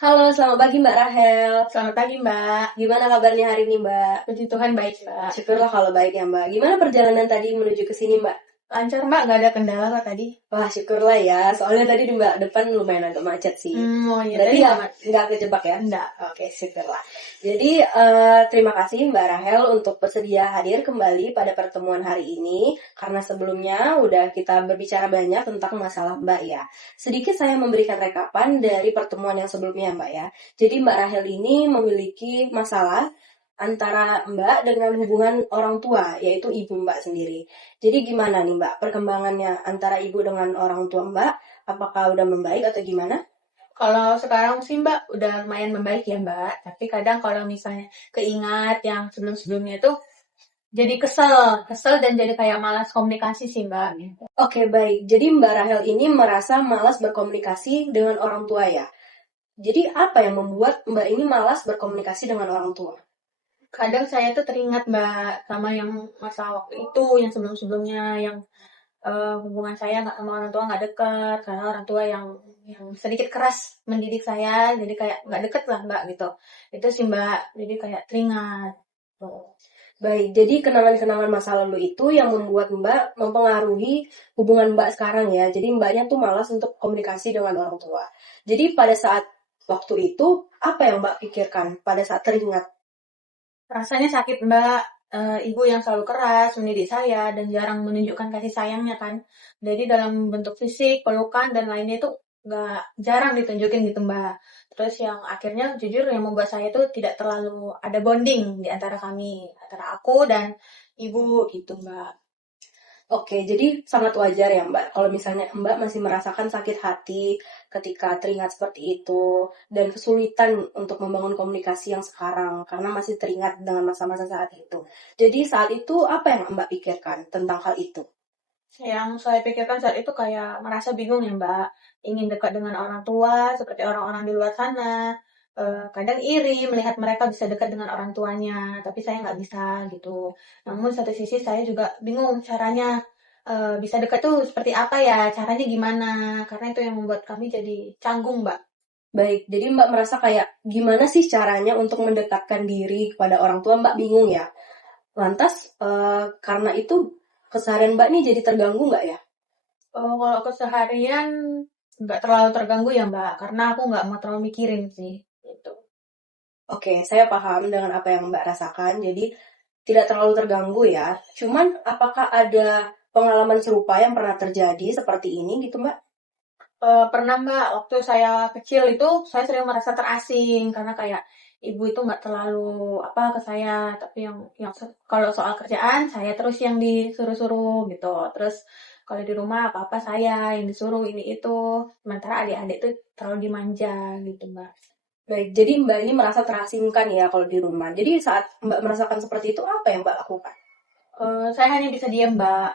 Halo, selamat pagi Mbak Rahel. Selamat pagi, Mbak. Gimana kabarnya hari ini Mbak? Puji Tuhan baik, Mbak. Syukurlah kalau baik ya Mbak. Gimana perjalanan tadi menuju ke sini Mbak? Lancar, Mbak. Nggak ada kendala kok tadi. Wah syukurlah ya, soalnya tadi di Mbak depan lumayan agak macet sih. Oh iya, Berarti tadi ya nggak, Mas? nggak kejebak ya? Nggak. Oke, syukurlah. Jadi terima kasih Mbak Rahel untuk bersedia hadir kembali pada pertemuan hari ini. Karena sebelumnya udah kita berbicara banyak tentang masalah Mbak ya. Sedikit saya memberikan rekapan dari pertemuan yang sebelumnya Mbak ya. Jadi Mbak Rahel ini memiliki masalah antara Mbak dengan hubungan orang tua, yaitu ibu Mbak sendiri. Jadi gimana nih Mbak perkembangannya antara ibu dengan orang tua Mbak? Apakah udah membaik atau gimana? Kalau sekarang sih, Mbak, udah lumayan membaik ya, Mbak. Tapi kadang kalau misalnya keingat yang sebelum-sebelumnya itu jadi kesel dan jadi kayak malas komunikasi sih, Mbak. Gitu. Oke, baik. Jadi Mbak Rahel ini merasa malas berkomunikasi dengan orang tua ya. Jadi apa yang membuat Mbak ini malas berkomunikasi dengan orang tua? Kadang saya tuh teringat, Mbak, sama yang masa waktu itu, yang sebelum-sebelumnya, yang hubungan saya nggak sama orang tua nggak dekat karena orang tua yang sedikit keras mendidik saya, jadi kayak nggak deket lah, Mbak, gitu. Itu sih, Mbak, jadi kayak teringat tuh. Baik, jadi kenangan-kenangan masa lalu itu yang membuat Mbak mempengaruhi hubungan Mbak sekarang ya. Jadi Mbaknya tuh malas untuk komunikasi dengan orang tua. Jadi pada saat waktu itu, apa yang Mbak pikirkan pada saat teringat? Rasanya sakit, Mbak. Ibu yang selalu keras mendidik saya dan jarang menunjukkan kasih sayangnya kan. Jadi dalam bentuk fisik, pelukan dan lainnya itu nggak jarang ditunjukin gitu, Mbak. Terus yang akhirnya jujur yang membuat saya itu tidak terlalu ada bonding di antara kami, antara aku dan ibu gitu, Mbak. Oke, jadi sangat wajar ya Mbak, kalau misalnya Mbak masih merasakan sakit hati ketika teringat seperti itu, dan kesulitan untuk membangun komunikasi yang sekarang, karena masih teringat dengan masa-masa saat itu. Jadi saat itu apa yang Mbak pikirkan tentang hal itu? Yang saya pikirkan saat itu kayak merasa bingung ya, Mbak. Ingin dekat dengan orang tua seperti orang-orang di luar sana. Kadang iri melihat mereka bisa dekat dengan orang tuanya, tapi saya nggak bisa gitu. Namun satu sisi saya juga bingung caranya bisa dekat tuh seperti apa ya, caranya gimana? Karena itu yang membuat kami jadi canggung, Mbak. Baik, jadi Mbak merasa kayak gimana sih caranya untuk mendekatkan diri kepada orang tua Mbak bingung ya? Lantas karena itu keseharian Mbak nih jadi terganggu nggak ya? Kalau keseharian nggak terlalu terganggu ya, Mbak, karena aku nggak mau terlalu mikirin sih. Gitu. Oke, saya paham dengan apa yang Mbak rasakan. Jadi tidak terlalu terganggu ya. Cuman apakah ada pengalaman serupa yang pernah terjadi seperti ini gitu Mbak? Pernah, Mbak, waktu saya kecil itu saya sering merasa terasing karena kayak ibu itu nggak terlalu apa ke saya, tapi kalau soal kerjaan saya terus yang disuruh-suruh gitu. Terus kalau di rumah apa-apa saya yang disuruh ini itu, sementara adik-adik tuh terlalu dimanja gitu, Mbak. Baik, jadi Mbak ini merasa terasingkan ya kalau di rumah. Jadi saat Mbak merasakan seperti itu, apa yang Mbak lakukan? Saya hanya bisa diam, Mbak.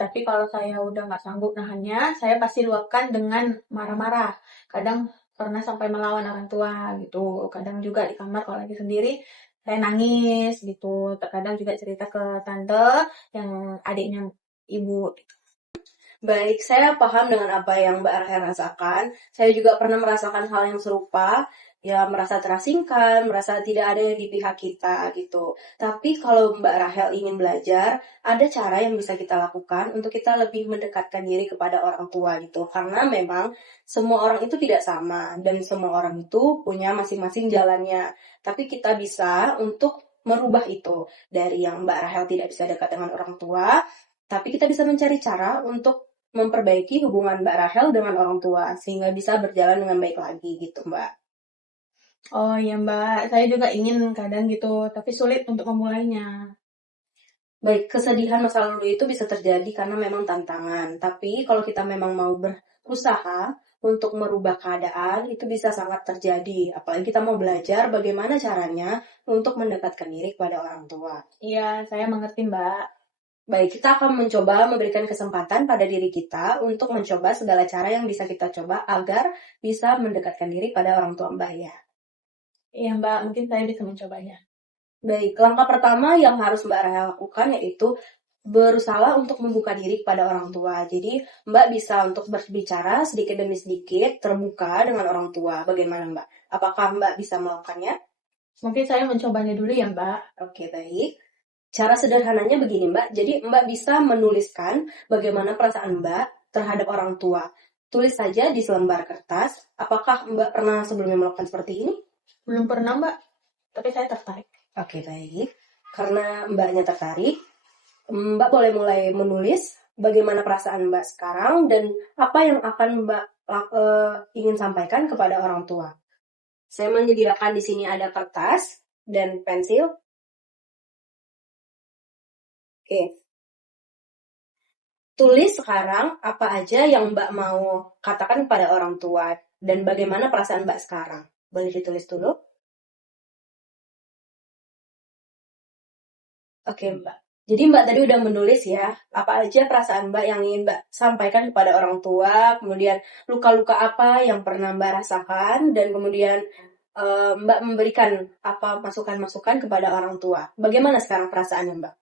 Tapi kalau saya udah nggak sanggup nahannya, saya pasti luapkan dengan marah-marah. Kadang pernah sampai melawan orang tua gitu. Kadang juga di kamar kalau lagi sendiri, saya nangis gitu. Terkadang juga cerita ke tante yang adiknya ibu. Baik, saya paham dengan apa yang Mbak Rahel rasakan. Saya juga pernah merasakan hal yang serupa, ya merasa terasingkan, merasa tidak ada yang di pihak kita gitu. Tapi kalau Mbak Rahel ingin belajar, ada cara yang bisa kita lakukan untuk kita lebih mendekatkan diri kepada orang tua gitu. Karena memang semua orang itu tidak sama dan semua orang itu punya masing-masing jalannya. Tapi kita bisa untuk merubah itu dari yang Mbak Rahel tidak bisa dekat dengan orang tua, tapi kita bisa mencari cara untuk memperbaiki hubungan Mbak Rahel dengan orang tua sehingga bisa berjalan dengan baik lagi gitu Mbak. Oh iya, Mbak, saya juga ingin kadang gitu, tapi sulit untuk memulainya. Baik, kesedihan masa lalu itu bisa terjadi karena memang tantangan. Tapi kalau kita memang mau berusaha untuk merubah keadaan, itu bisa sangat terjadi. Apalagi kita mau belajar bagaimana caranya untuk mendekatkan diri kepada orang tua. Iya, saya mengerti, Mbak. Baik, kita akan mencoba memberikan kesempatan pada diri kita untuk mencoba segala cara yang bisa kita coba agar bisa mendekatkan diri pada orang tua Mbak ya. Iya, Mbak, mungkin saya bisa mencobanya. Baik, langkah pertama yang harus Mbak Rahel lakukan yaitu berusaha untuk membuka diri kepada orang tua. Jadi Mbak bisa untuk berbicara sedikit demi sedikit, terbuka dengan orang tua. Bagaimana Mbak? Apakah Mbak bisa melakukannya? Mungkin saya mencobanya dulu ya, Mbak. Oke, baik. Cara sederhananya begini Mbak, jadi Mbak bisa menuliskan bagaimana perasaan Mbak terhadap orang tua. Tulis saja di selembar kertas. Apakah Mbak pernah sebelumnya melakukan seperti ini? Belum pernah, Mbak, tapi saya tertarik. Oke, baik. Karena Mbaknya tertarik, Mbak boleh mulai menulis bagaimana perasaan Mbak sekarang dan apa yang akan Mbak ingin sampaikan kepada orang tua. Saya menyediakan di sini ada kertas dan pensil. Oke. Tulis sekarang apa aja yang Mbak mau katakan kepada orang tua dan bagaimana perasaan Mbak sekarang. Boleh ditulis dulu? Oke, Mbak. Jadi Mbak tadi udah menulis ya, apa aja perasaan Mbak yang ingin Mbak sampaikan kepada orang tua, kemudian luka-luka apa yang pernah Mbak rasakan, dan kemudian Mbak memberikan apa masukan-masukan kepada orang tua. Bagaimana sekarang perasaannya Mbak?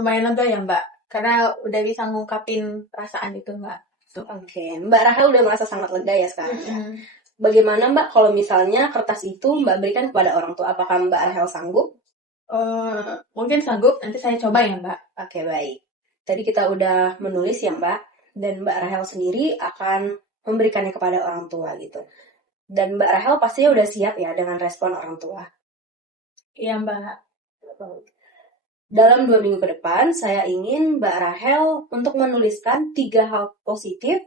Lumayan lega ya, Mbak, karena udah bisa ngungkapin perasaan itu, Mbak. Oke, Mbak Rahel udah merasa sangat lega ya sekarang ya. Mm-mm. Bagaimana Mbak kalau misalnya kertas itu Mbak berikan kepada orang tua? Apakah Mbak Rahel sanggup? Mungkin sanggup, nanti saya coba ya, Mbak. Oke, baik. Tadi kita udah menulis ya Mbak, dan Mbak Rahel sendiri akan memberikannya kepada orang tua gitu. Dan Mbak Rahel pastinya udah siap ya dengan respon orang tua. Iya, Mbak. Dalam 2 minggu ke depan, saya ingin Mbak Rahel untuk menuliskan 3 hal positif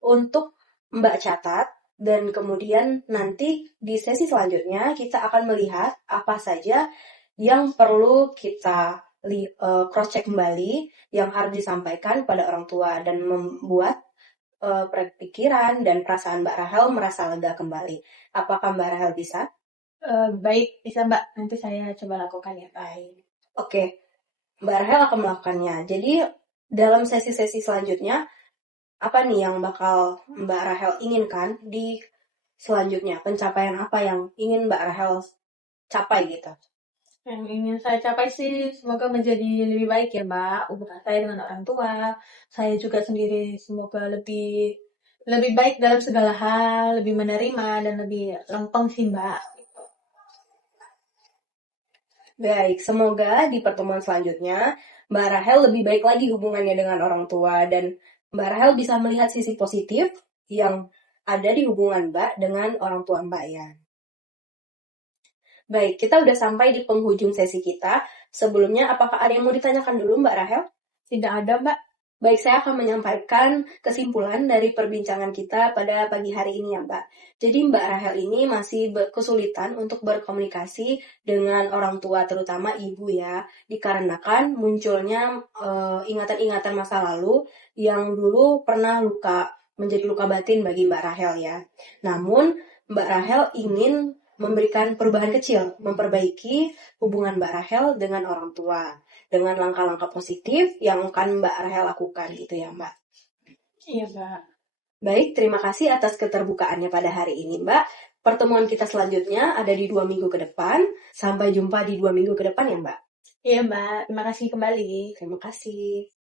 untuk Mbak catat, dan kemudian nanti di sesi selanjutnya kita akan melihat apa saja yang perlu kita cross-check kembali yang harus disampaikan pada orang tua dan membuat pikiran dan perasaan Mbak Rahel merasa lega kembali. Apakah Mbak Rahel bisa? Baik, bisa, Mbak. Nanti saya coba lakukan ya, Pak. Oke, Mbak Rahel akan melakukannya. Jadi dalam sesi-sesi selanjutnya, apa nih yang bakal Mbak Rahel inginkan di selanjutnya? Pencapaian apa yang ingin Mbak Rahel capai gitu? Yang ingin saya capai sih semoga menjadi lebih baik ya, Mbak. Hubungan saya dengan orang tua, saya juga sendiri semoga lebih lebih baik dalam segala hal, lebih menerima dan lebih lempeng sih, Mbak. Baik, semoga di pertemuan selanjutnya Mbak Rahel lebih baik lagi hubungannya dengan orang tua dan Mbak Rahel bisa melihat sisi positif yang ada di hubungan Mbak dengan orang tua Mbak ya. Baik, kita udah sampai di penghujung sesi kita. Sebelumnya, apakah ada yang mau ditanyakan dulu Mbak Rahel? Tidak ada, Mbak. Baik, saya akan menyampaikan kesimpulan dari perbincangan kita pada pagi hari ini ya Mbak. Jadi Mbak Rahel ini masih kesulitan untuk berkomunikasi dengan orang tua, terutama ibu ya, dikarenakan munculnya ingatan-ingatan masa lalu yang dulu pernah menjadi luka batin bagi Mbak Rahel ya. Namun Mbak Rahel ingin memberikan perubahan kecil, memperbaiki hubungan Mbak Rahel dengan orang tua dengan langkah-langkah positif yang akan Mbak Rahel lakukan gitu ya Mbak. Iya, Mbak. Baik, terima kasih atas keterbukaannya pada hari ini Mbak. Pertemuan kita selanjutnya ada di 2 minggu ke depan. Sampai jumpa di 2 minggu ke depan ya Mbak. Iya, Mbak. Terima kasih kembali. Terima kasih.